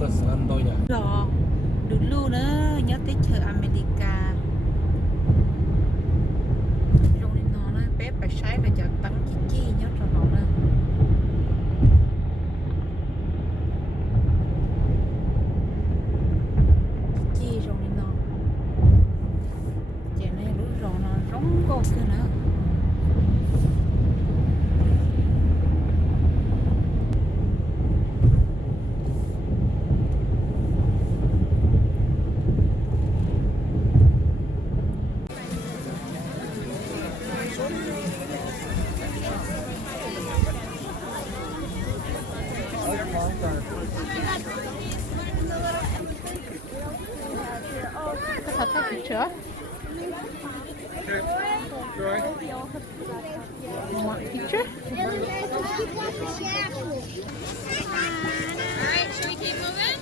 cơ sở tôi vậy. Rồi, được luôn nữa, nhớ tới chợ America. Trong này nó bé phải sai là chợ tăng chi nhớ rồi họ nữa. Chi rồi nó. Chợ này lúc rồi nó rống cô kia nữa. Có thật hay chưa? Want a picture? Alright, should we keep moving?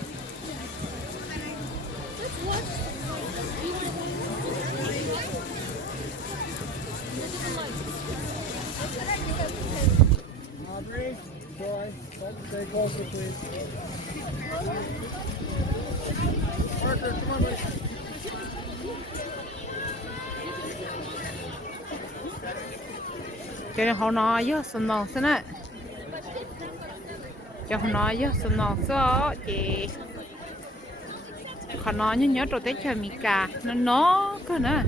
Audrey, Joy, stay closer, please. Parker, come on, buddy. Cho nên họ nói với sân nọ thế này. Cho họ nói với sân nọ sao chị. Họ nói như nhớ rồi tới chơi mì cà nó cơ nè.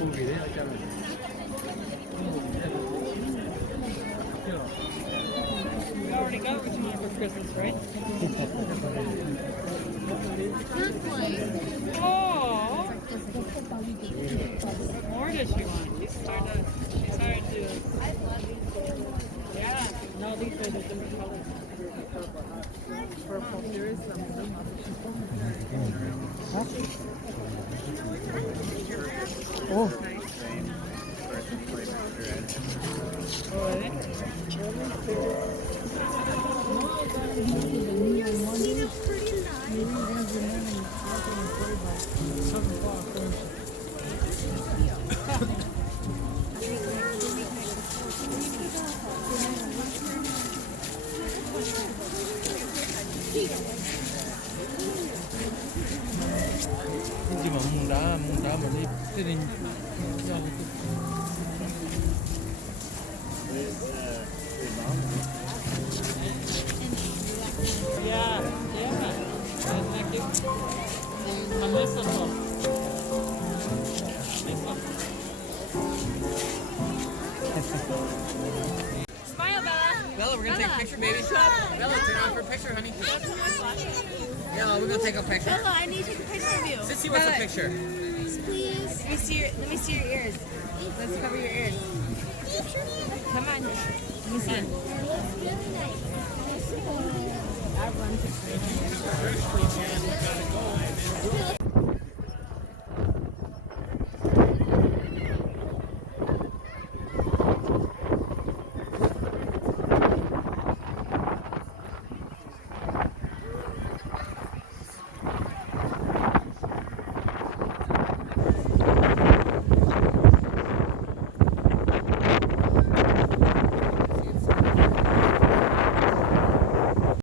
Movie đấy, lại cho mình. We already got what you want for Christmas, right? Oh, what more does she want? She's hard to. Yeah. No, these are the different colors. Purple. There is some. Oh. Oh, are they? Nhưng mà muốn đá mà đi thế nên Yeah, yeah. Thank you. And this one. This one. Smile, Bella. Bella, we're gonna take a picture, baby. Bella, turn on for a picture, honey. Yeah, we're gonna take a picture. Bella, I need to take a picture of you. Sissy wants a picture. Please. Let me see your ears. Let's cover your ears. Come on. Let me see. I run.